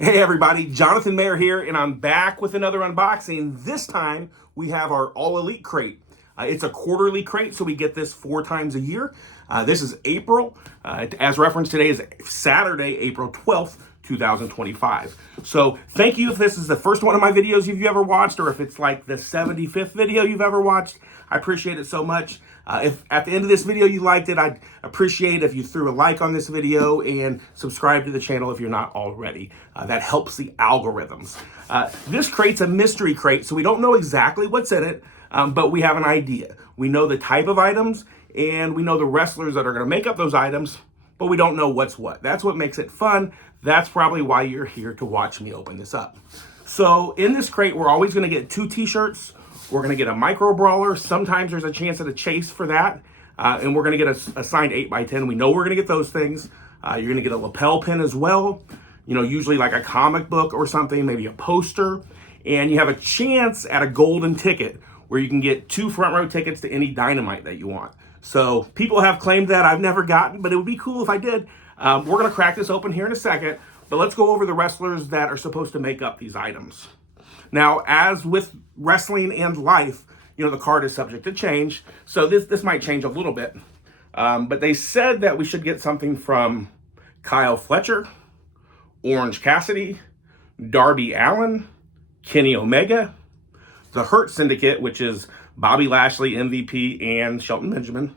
Hey everybody, Jonathan Mayer here, and I'm back with another unboxing. This time we have our All Elite crate. It's a quarterly crate, so we get this 4 times a year. This is April. As referenced, today is Saturday, April 12th, 2025. So thank you if this is the first one of my videos you've ever watched, or if it's like the 75th video you've ever watched. I appreciate it so much. If at the end of this video you liked it, I'd appreciate if you threw a like on this video and subscribe to the channel if you're not already. That helps the algorithms. This crate's a mystery crate, so we don't know exactly what's in it, but we have an idea. We know the type of items, and we know the wrestlers that are going to make up those items, but we don't know what's what. That's what makes it fun. That's probably why you're here to watch me open this up. So in this crate, we're always going to get 2 t-shirts. We're going to get a micro brawler. Sometimes there's a chance at a chase for that. And we're going to get a signed 8x10. We know we're going to get those things. You're going to get a lapel pin as well. You know, usually like a comic book or something, maybe a poster. And you have a chance at a golden ticket where you can get 2 front row tickets to any Dynamite that you want. So people have claimed that. I've never gotten, but it would be cool if I did. We're going to crack this open here in a second. But let's go over the wrestlers that are supposed to make up these items. Now, as with wrestling and life, you know, the card is subject to change. So this might change a little bit. But they said that we should get something from Kyle Fletcher, Orange Cassidy, Darby Allin, Kenny Omega, the Hurt Syndicate, which is Bobby Lashley, MVP, and Shelton Benjamin,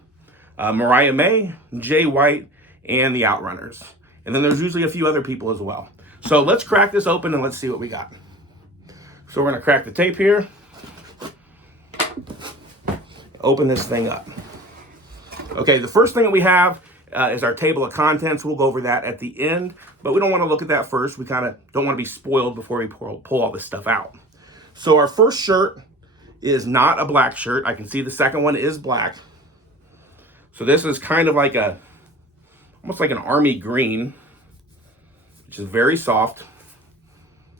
Mariah May, Jay White, and the Outrunners. And then there's usually a few other people as well. So let's crack this open and let's see what we got. So we're going to crack the tape here. Open this thing up. Okay, the first thing that we have is our table of contents. We'll go over that at the end, but we don't want to look at that first. We kind of don't want to be spoiled before we pull all this stuff out. So our first shirt is not a black shirt. I can see the second one is black. So this is kind of like almost like an army green, which is very soft.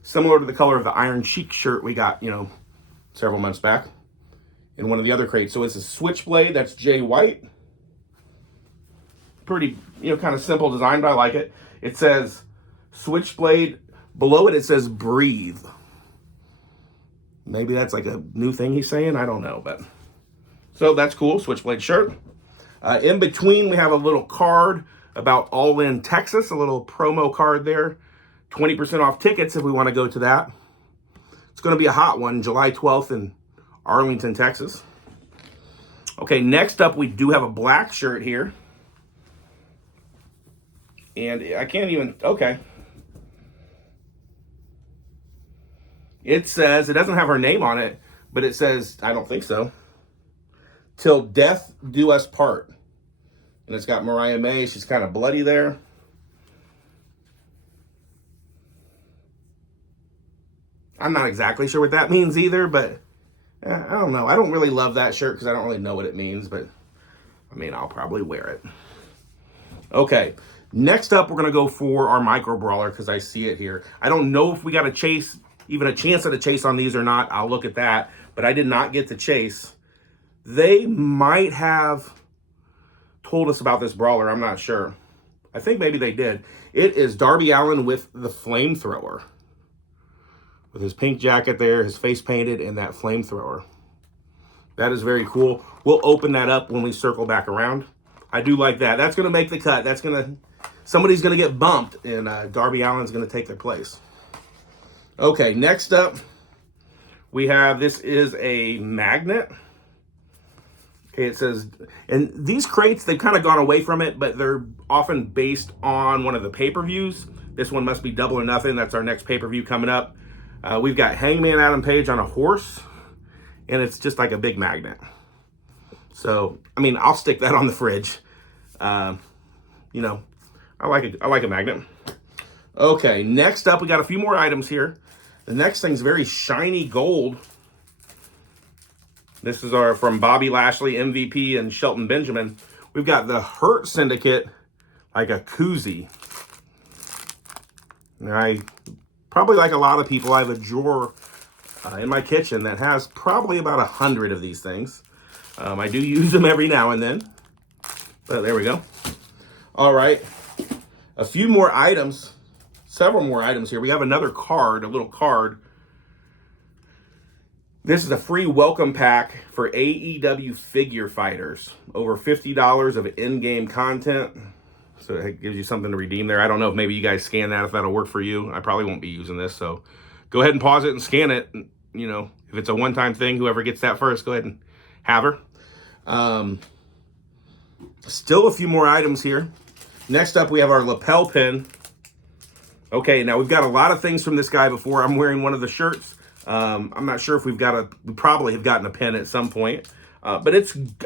Similar to the color of the Iron Sheik shirt we got, you know, several months back in one of the other crates. So it's a Switchblade, that's Jay White. Pretty, you know, kind of simple design, but I like it. It says Switchblade. Below it, it says breathe. Maybe that's like a new thing he's saying. I don't know, but so that's cool. Switchblade shirt. In between, we have a little card about All In Texas, a little promo card there. 20% off tickets if we want to go to that. It's going to be a hot one, July 12th in Arlington, Texas. Okay, next up, we do have a black shirt here. And I can't even, okay. It says, it doesn't have her name on it, but it says, I don't think so, "Till Death Do Us Part." And it's got Mariah May. She's kind of bloody there. I'm not exactly sure what that means either, but I don't know. I don't really love that shirt because I don't really know what it means, but I mean, I'll probably wear it. Okay, next up, we're going to go for our micro brawler because I see it here. I don't know if we got a chase, even a chance at a chase on these or not. I'll look at that, but I did not get the chase. They might have told us about this brawler. I'm not sure. I think maybe they did. It is Darby Allin with the flamethrower. With his pink jacket there, his face painted, and that flamethrower. That is very cool. We'll open that up when we circle back around. I do like that. That's going to make the cut. Somebody's going to get bumped, and Darby Allin's going to take their place. Okay, next up, we have, this is a magnet. Okay, it says, and these crates, they've kind of gone away from it, but they're often based on one of the pay-per-views. This one must be Double or Nothing. That's our next pay-per-view coming up. We've got Hangman Adam Page on a horse, and it's just like a big magnet. So, I mean, I'll stick that on the fridge. You know, I like a magnet. Okay, next up, we got a few more items here. The next thing's very shiny gold. This is from Bobby Lashley, MVP, and Shelton Benjamin. We've got the Hurt Syndicate, like a koozie. And probably like a lot of people, I have a drawer in my kitchen that has probably about 100 of these things. I do use them every now and then. But there we go. All right. A few more items. several more items here. We have another card, a little card. This is a free welcome pack for AEW figure fighters. Over $50 of in-game content. So it gives you something to redeem there. I don't know if maybe you guys scan that, if that'll work for you. I probably won't be using this, so go ahead and pause it and scan it. You know, if it's a one-time thing, whoever gets that first, go ahead and have her. Still a few more items here. Next up, we have our lapel pin. Okay, now we've got a lot of things from this guy before. I'm wearing one of the shirts. I'm not sure if we probably have gotten a pin at some point. But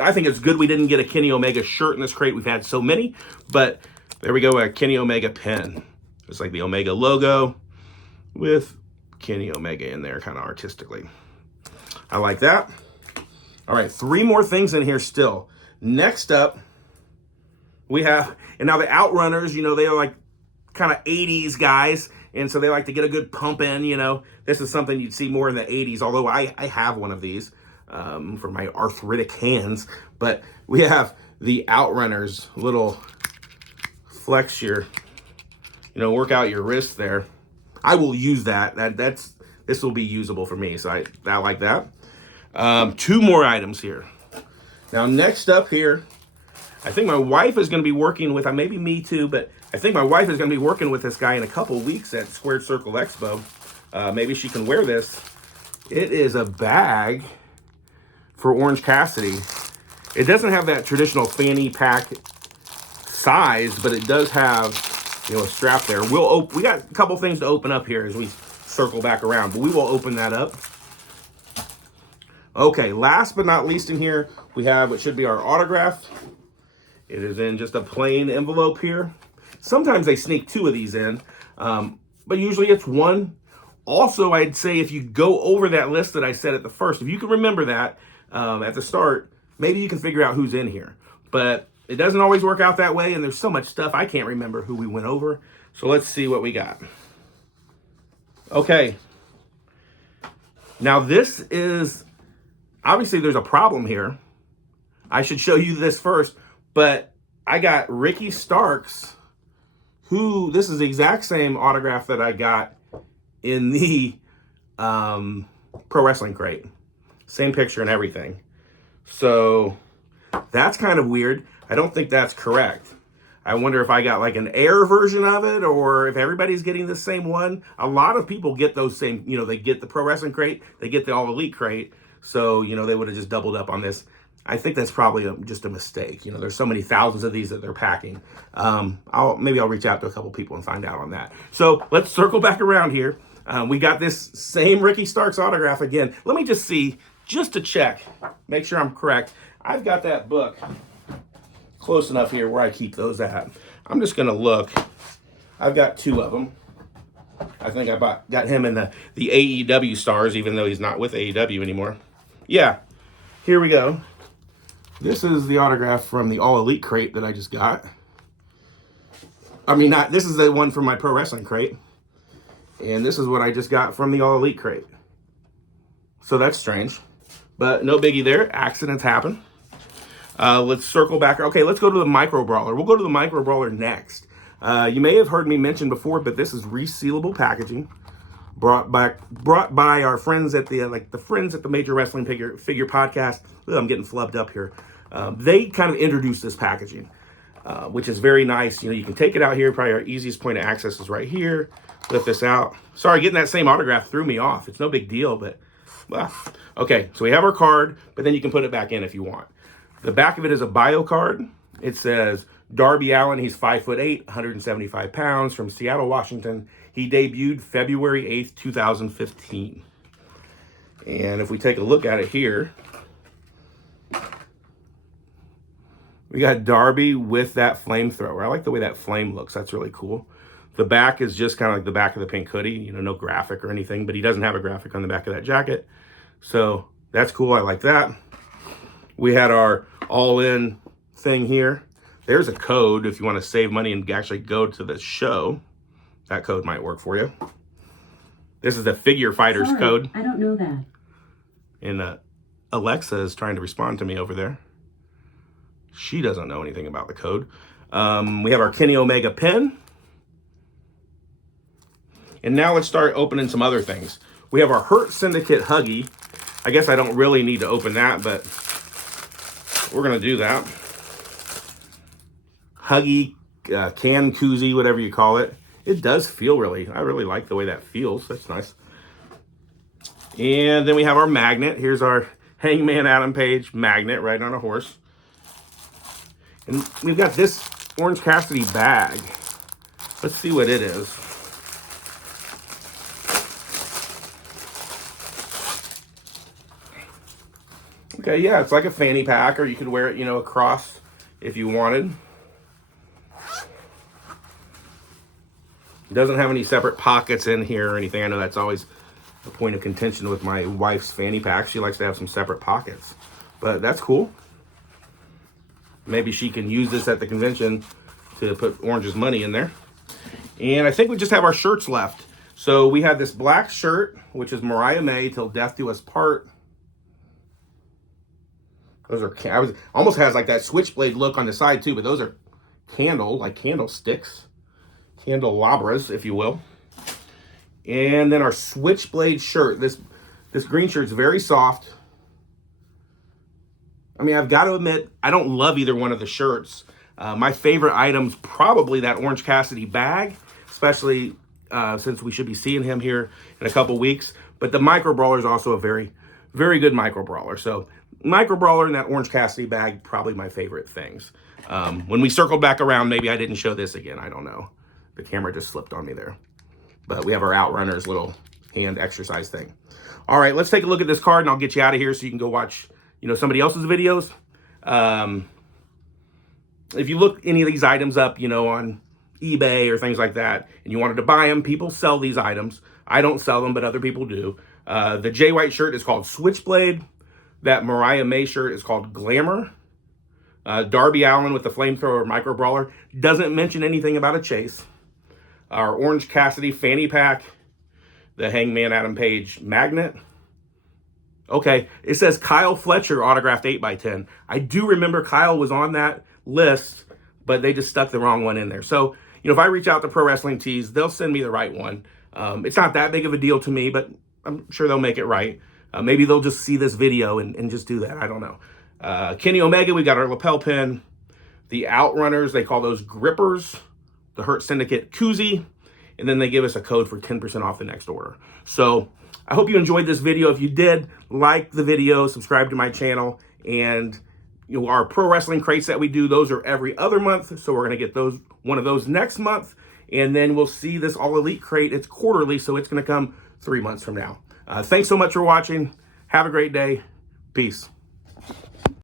I think it's good we didn't get a Kenny Omega shirt in this crate. We've had so many. But there we go, a Kenny Omega pin. It's like the Omega logo with Kenny Omega in there kind of artistically. I like that. All right, 3 more things in here still. Next up, we have, and now the Outrunners, you know, they are like kind of 80s guys. And so they like to get a good pump in, you know. This is something you'd see more in the 80s, although I have one of these for my arthritic hands. But we have the Outrunners, little flex your, you know, work out your wrist there. I will use that. This will be usable for me, so I like that. 2 more items here. Now, next up here, I think my wife is going to be working with, maybe me too, but I think my wife is going to be working with this guy in a couple weeks at Squared Circle Expo. Maybe she can wear this. It is a bag for Orange Cassidy. It doesn't have that traditional fanny pack size, but it does have, you know, a strap there. We got a couple things to open up here as we circle back around, but we will open that up. Okay, last but not least in here, we have what should be our autograph. It is in just a plain envelope here. Sometimes they sneak 2 of these in, but usually it's 1. Also, I'd say if you go over that list that I said at the first, if you can remember that at the start, maybe you can figure out who's in here. But it doesn't always work out that way, and there's so much stuff, I can't remember who we went over. So let's see what we got. Okay. Now this is, obviously there's a problem here. I should show you this first, but I got Ricky Starks, this is the exact same autograph that I got in the Pro Wrestling crate. Same picture and everything. So that's kind of weird. I don't think that's correct. I wonder if I got like an air version of it or if everybody's getting the same one. A lot of people get those same, you know, they get the Pro Wrestling crate, they get the All Elite crate. So, you know, they would have just doubled up on this. I think that's probably just a mistake. You know, there's so many thousands of these that they're packing. Maybe I'll reach out to a couple people and find out on that. So let's circle back around here. We got this same Ricky Starks autograph again. Let me just see, just to check, make sure I'm correct. I've got that book close enough here where I keep those at. I'm just going to look. I've got 2 of them. I think I got him in the AEW stars, even though he's not with AEW anymore. Yeah, here we go. This is the autograph from the All Elite crate that I just got. This is the one from my Pro Wrestling crate. And this is what I just got from the All Elite crate. So that's strange. But no biggie there. Accidents happen. Let's circle back. Okay, let's go to the Micro Brawler. We'll go to the Micro Brawler next. You may have heard me mention before, but this is resealable packaging. Brought by our friends at the Major Wrestling Figure Podcast. Ugh, I'm getting flubbed up here. They kind of introduced this packaging, which is very nice. You know, you can take it out here. Probably our easiest point of access is right here. Lift this out. Sorry, getting that same autograph threw me off. It's no big deal, but okay. So we have our card, but then you can put it back in if you want. The back of it is a bio card. It says Darby Allin. He's 5'8", 175 pounds, from Seattle, Washington. He debuted February 8th, 2015. And if we take a look at it here, we got Darby with that flamethrower. I like the way that flame looks. That's really cool. The back is just kind of like the back of the pink hoodie. You know, no graphic or anything, but he doesn't have a graphic on the back of that jacket. So that's cool. I like that. We had our all-in thing here. There's a code if you want to save money and actually go to the show. That code might work for you. This is the Figure Fighters code. I don't know that. And Alexa is trying to respond to me over there. She doesn't know anything about the code. We have our Kenny Omega pin. And now let's start opening some other things. We have our Hurt Syndicate Huggy. I guess I don't really need to open that, but we're going to do that. Huggy, can koozie, whatever you call it. It does feel I really like the way that feels. That's nice. And then we have our magnet. Here's our Hangman Adam Page magnet right on a horse. And we've got this Orange Cassidy bag. Let's see what it is. Okay, yeah, it's like a fanny pack, or you could wear it, you know, across if you wanted. It doesn't have any separate pockets in here or anything. I know that's always a point of contention with my wife's fanny pack. She likes to have some separate pockets, but that's cool. Maybe she can use this at the convention to put Orange's money in there. And I think we just have our shirts left. So we have this black shirt, which is Mariah May, Till Death Do Us Part. Those are, almost has like that switchblade look on the side too, but those are candlesticks, candelabras, if you will. And then our switchblade shirt. This green shirt's very soft. I mean, I've got to admit, I don't love either one of the shirts. My favorite item's probably that Orange Cassidy bag, especially since we should be seeing him here in a couple weeks. But the Micro Brawler is also a very, very good Micro Brawler. So Micro Brawler and that Orange Cassidy bag, probably my favorite things. When we circled back around, maybe I didn't show this again. I don't know. The camera just slipped on me there. But we have our Outrunners little hand exercise thing. All right, let's take a look at this card, and I'll get you out of here so you can go watch, you know, somebody else's videos. If you look any of these items up, you know, on eBay or things like that, and you wanted to buy them, people sell these items. I don't sell them, but other people do. The Jay White shirt is called Switchblade. That Mariah May shirt is called Glamour. Darby Allin with the Flamethrower Micro Brawler doesn't mention anything about a chase. Our Orange Cassidy fanny pack, the Hangman Adam Page magnet. Okay, it says Kyle Fletcher autographed 8x10. I do remember Kyle was on that list, but they just stuck the wrong one in there. So, you know, if I reach out to Pro Wrestling Tees, they'll send me the right one. It's not that big of a deal to me, but I'm sure they'll make it right. Maybe they'll just see this video and just do that. I don't know. Kenny Omega, we got our lapel pin. The Outrunners, they call those grippers. The Hurt Syndicate koozie. And then they give us a code for 10% off the next order. So I hope you enjoyed this video. If you did, like the video, subscribe to my channel. And you know, our pro wrestling crates that we do, those are every other month. So we're going to get one of those next month. And then we'll see this All Elite crate. It's quarterly, so it's going to come 3 months from now. Thanks so much for watching. Have a great day. Peace.